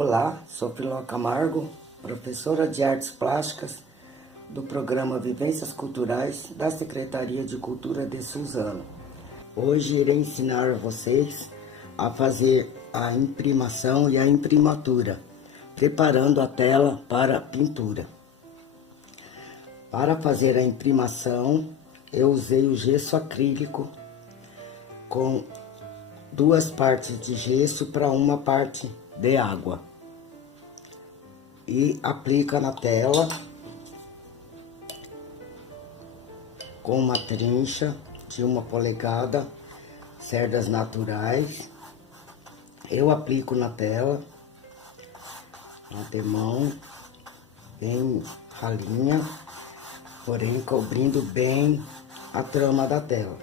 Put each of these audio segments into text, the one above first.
Olá, sou Filó Camargo, professora de Artes Plásticas do programa Vivências Culturais da Secretaria de Cultura de Suzano. Hoje irei ensinar vocês a fazer a imprimação e a imprimatura, preparando a tela para a pintura. Para fazer a imprimação, eu usei o gesso acrílico com 2 partes de gesso para uma parte de água. E aplica na tela com uma trincha de 1 polegada, cerdas naturais. Eu aplico na tela, na demão, bem ralinha, porém cobrindo bem a trama da tela.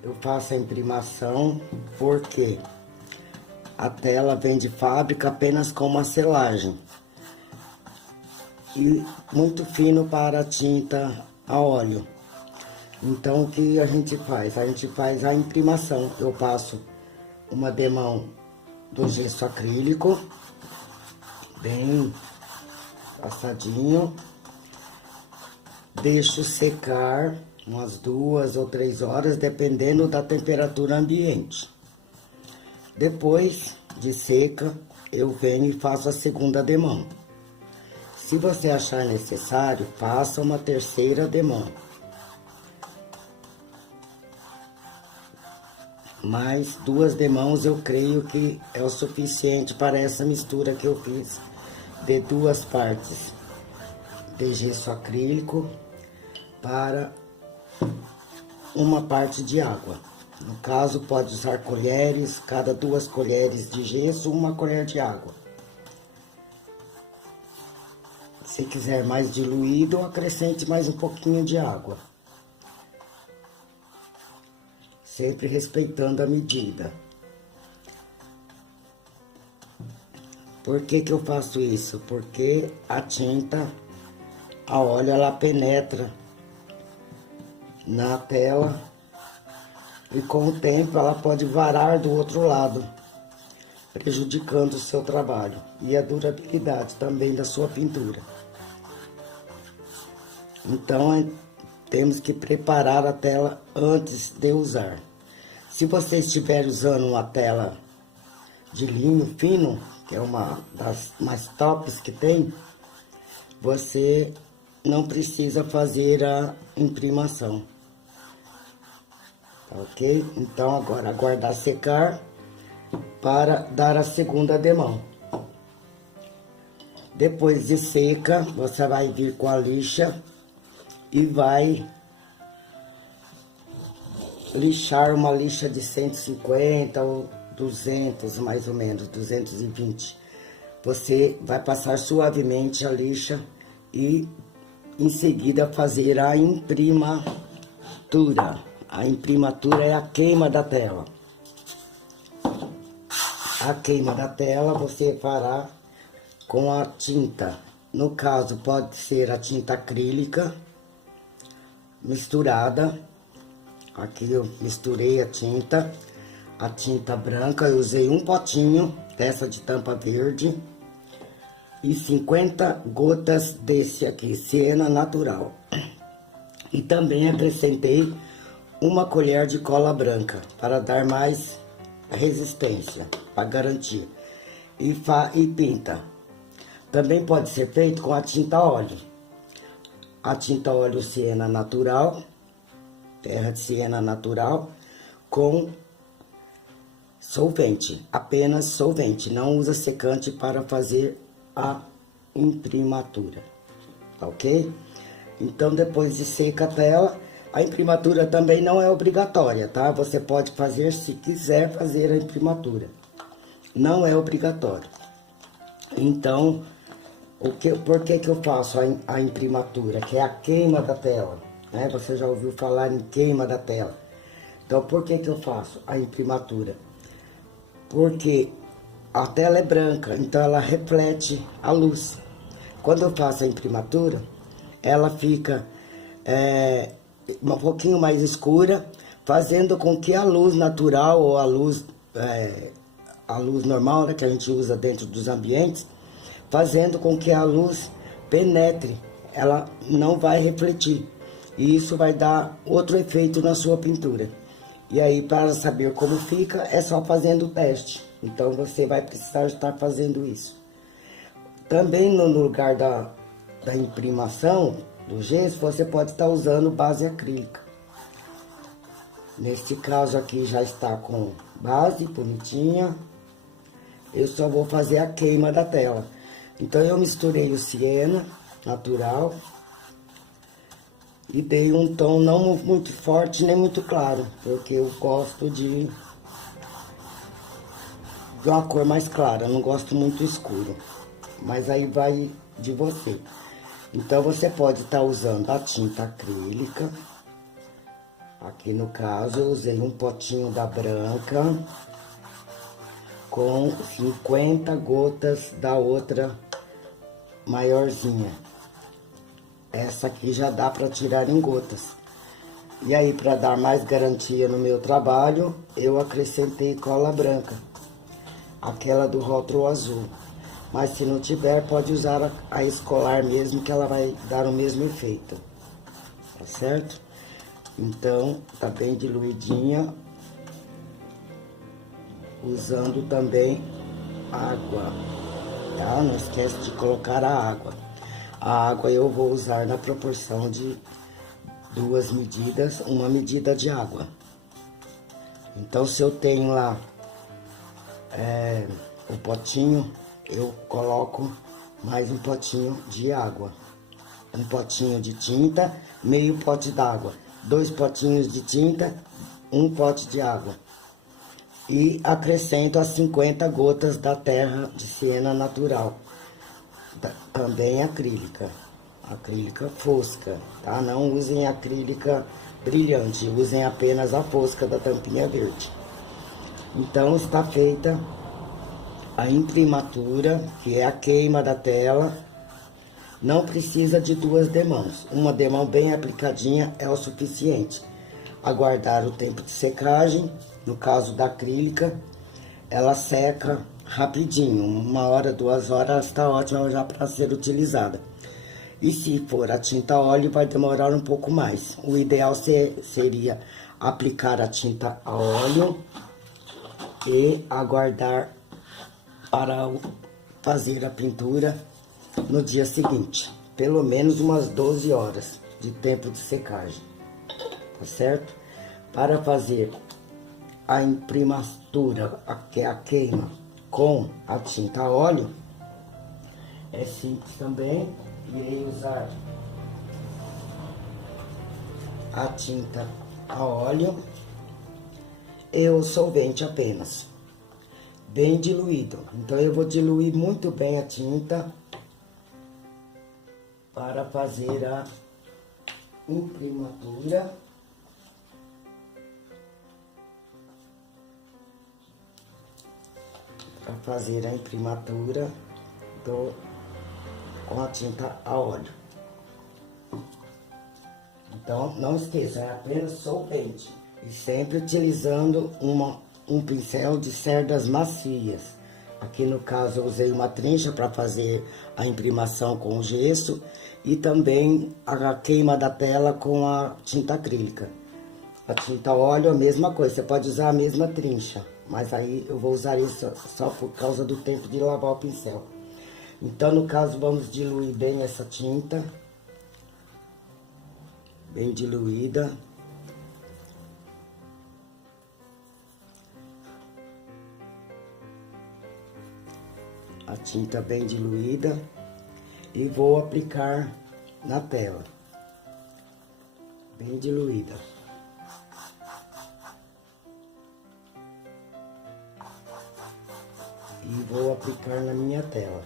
Eu faço a imprimação porque a tela vem de fábrica apenas com uma selagem e muito fino para a tinta a óleo. Então o que a gente faz? A gente faz a imprimação. Eu passo uma demão do gesso acrílico, bem passadinho, deixo secar umas 2 ou 3 horas, dependendo da temperatura ambiente. Depois de seca, eu venho e faço a segunda demão. Se você achar necessário, faça uma terceira demão. Mas 2 demãos eu creio que é o suficiente para essa mistura que eu fiz de 2 partes de gesso acrílico para uma parte de água. No caso, pode usar colheres, cada 2 colheres de gesso, 1 colher de água. Se quiser mais diluído, acrescente mais um pouquinho de água. Sempre respeitando a medida. Por que que eu faço isso? Porque a tinta, a óleo, ela penetra na tela e com o tempo ela pode varar do outro lado, prejudicando o seu trabalho e a durabilidade também da sua pintura. Então, temos que preparar a tela antes de usar. Se você estiver usando uma tela de linho fino, que é uma das mais tops que tem, você não precisa fazer a imprimação. Tá ok? Então, agora, aguardar secar para dar a segunda demão. Depois de seca, você vai vir com a lixa e vai lixar uma lixa de 150 ou 200, mais ou menos, 220. Você vai passar suavemente a lixa e, em seguida, fazer a imprimatura. A imprimatura é a queima da tela. A queima da tela você fará com a tinta. No caso, pode ser a tinta acrílica misturada. Aqui eu misturei a tinta branca. Eu usei um potinho dessa de tampa verde e 50 gotas desse aqui, siena natural. E também acrescentei 1 colher de cola branca, para dar mais resistência, para garantir. E pinta. Também pode ser feito com a tinta óleo. A tinta óleo siena natural, terra de siena natural, com solvente, apenas solvente. Não usa secante para fazer a imprimatura, ok? Então, depois de seca a tela, a imprimatura também não é obrigatória, tá? Você pode fazer se quiser fazer a imprimatura. Não é obrigatório. Então, por que que eu faço a imprimatura? Que é a queima da tela, né? Você já ouviu falar em queima da tela. Então, por que que eu faço a imprimatura? Porque a tela é branca, então ela reflete a luz. Quando eu faço a imprimatura, ela fica um pouquinho mais escura, fazendo com que a luz natural ou a luz a luz normal, né, que a gente usa dentro dos ambientes, fazendo com que a luz penetre, ela não vai refletir. E isso vai dar outro efeito na sua pintura. E aí, para saber como fica, é só fazendo o teste. Então, você vai precisar estar fazendo isso. Também no lugar da imprimação do gesso, você pode estar usando base acrílica. Neste caso aqui já está com base bonitinha. Eu só vou fazer a queima da tela. Então, eu misturei o siena natural e dei um tom não muito forte nem muito claro, porque eu gosto de uma cor mais clara, eu não gosto muito escuro. Mas aí vai de você. Então, você pode estar usando a tinta acrílica. Aqui no caso, eu usei um potinho da branca com 50 gotas da outra maiorzinha. Essa aqui já dá para tirar em gotas. E aí, para dar mais garantia no meu trabalho, eu acrescentei cola branca, aquela do rótulo azul. Mas se não tiver, pode usar a escolar mesmo, que ela vai dar o mesmo efeito. Tá certo? Então, tá bem diluidinha. Usando também água, tá? Não esquece de colocar a água. A água eu vou usar na proporção de 2 medidas, 1 medida de água. Então, se eu tenho lá o potinho, eu coloco mais um potinho de água. Um potinho de tinta, meio pote d'água. 2 potinhos de tinta, 1 pote de água. E acrescento as 50 gotas da terra de siena natural. Também acrílica. Acrílica fosca, tá? Não usem acrílica brilhante, usem apenas a fosca da tampinha verde. Então, está feita a imprimatura, que é a queima da tela. Não precisa de 2 demãos. Uma demão bem aplicadinha é o suficiente. Aguardar o tempo de secagem. No caso da acrílica, ela seca rapidinho. 1 hora, 2 horas, está ótima já para ser utilizada. E se for a tinta óleo, vai demorar um pouco mais. O ideal seria aplicar a tinta a óleo e aguardar para fazer a pintura no dia seguinte. Pelo menos umas 12 horas de tempo de secagem, tá certo? Para fazer a imprimatura, que é a queima com a tinta a óleo, é simples também. Irei usar a tinta a óleo e o solvente apenas, bem diluído. Então, eu vou diluir muito bem a tinta para fazer a imprimatura. Para fazer a imprimatura com a tinta a óleo. Então, não esqueça, é apenas solvente. E sempre utilizando um pincel de cerdas macias. Aqui no caso eu usei uma trincha para fazer a imprimação com o gesso e também a queima da tela com a tinta acrílica. A tinta óleo, a mesma coisa, você pode usar a mesma trincha, mas aí eu vou usar isso só por causa do tempo de lavar o pincel. Então, no caso, vamos diluir bem essa tinta, bem diluída. A tinta bem diluída e vou aplicar na tela, bem diluída. E vou aplicar na minha tela.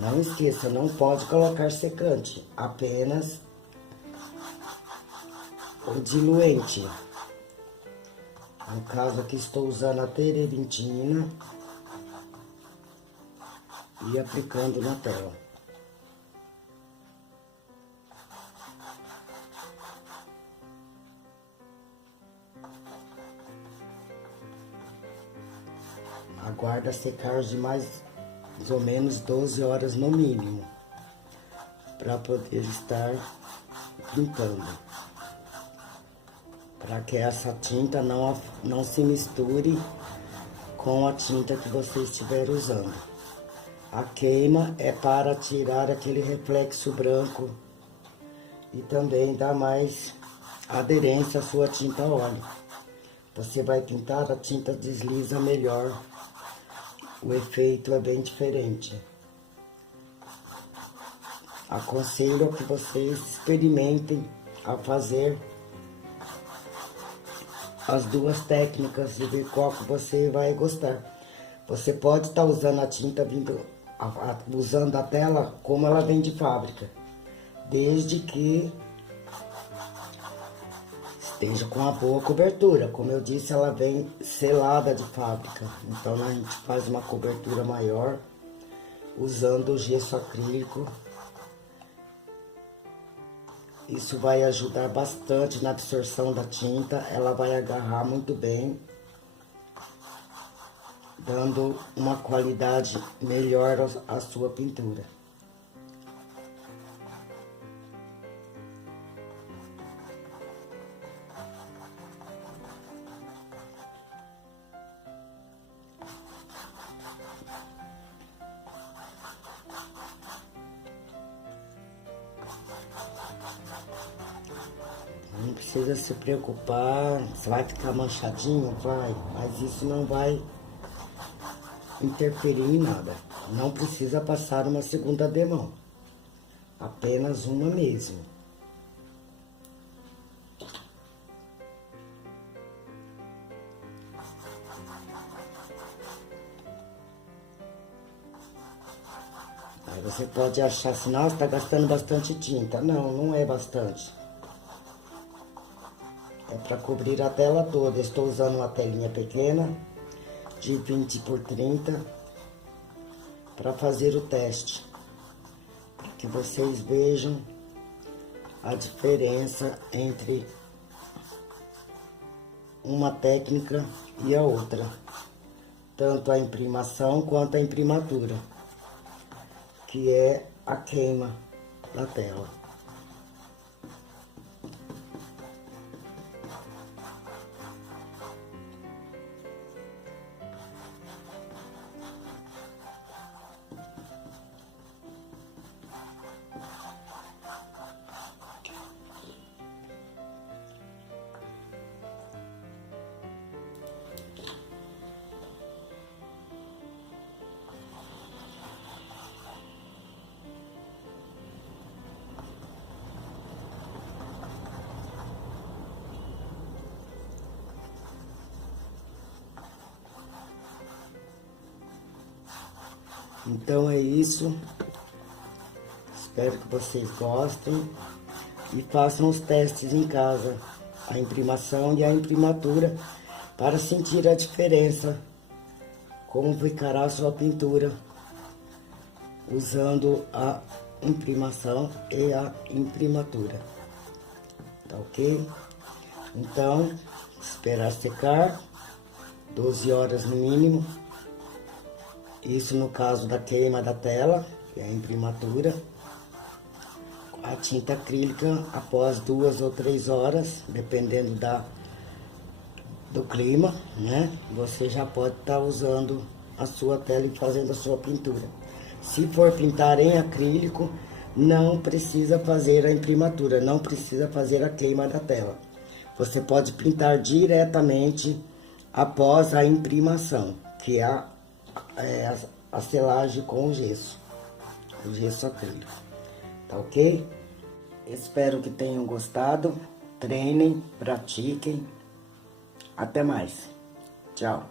Não esqueça, não pode colocar secante, apenas o diluente. No caso aqui estou usando a terebintina e aplicando na tela. Aguarda secar de mais ou menos 12 horas no mínimo, para poder estar pintando. Para que essa tinta não se misture com a tinta que você estiver usando. A queima é para tirar aquele reflexo branco e também dar mais aderência à sua tinta óleo. Você vai pintar, a tinta desliza melhor. O efeito é bem diferente. Aconselho que vocês experimentem a fazer as duas técnicas e ver qual que você vai gostar. Você pode estar usando a tinta usando a tela como ela vem de fábrica, desde que esteja com uma boa cobertura. Como eu disse, ela vem selada de fábrica. Então a gente faz uma cobertura maior usando o gesso acrílico. Isso vai ajudar bastante na absorção da tinta. Ela vai agarrar muito bem, dando uma qualidade melhor à sua pintura. Não precisa se preocupar, se vai ficar manchadinho, vai, mas isso não vai interferir em nada. Não precisa passar uma segunda demão, apenas uma mesmo. Aí você pode achar assim, nossa, tá gastando bastante tinta. Não, não é bastante. É para cobrir a tela toda. Estou usando uma telinha pequena, de 20 por 30, para fazer o teste. Para que vocês vejam a diferença entre uma técnica e a outra. Tanto a imprimação quanto a imprimatura, que é a queima da tela. Então é isso. Espero que vocês gostem e façam os testes em casa, a imprimação e a imprimatura, para sentir a diferença, como ficará a sua pintura usando a imprimação e a imprimatura. Tá ok? Então, esperar secar, 12 horas no mínimo. Isso no caso da queima da tela, que é a imprimatura. A tinta acrílica, após 2 ou 3 horas, dependendo do clima, né? Você já pode estar usando a sua tela e fazendo a sua pintura. Se for pintar em acrílico, não precisa fazer a imprimatura, não precisa fazer a queima da tela. Você pode pintar diretamente após a imprimação, que é a selagem com o gesso acrílico. Tá ok? Espero que tenham gostado. Treinem, pratiquem. Até mais. Tchau.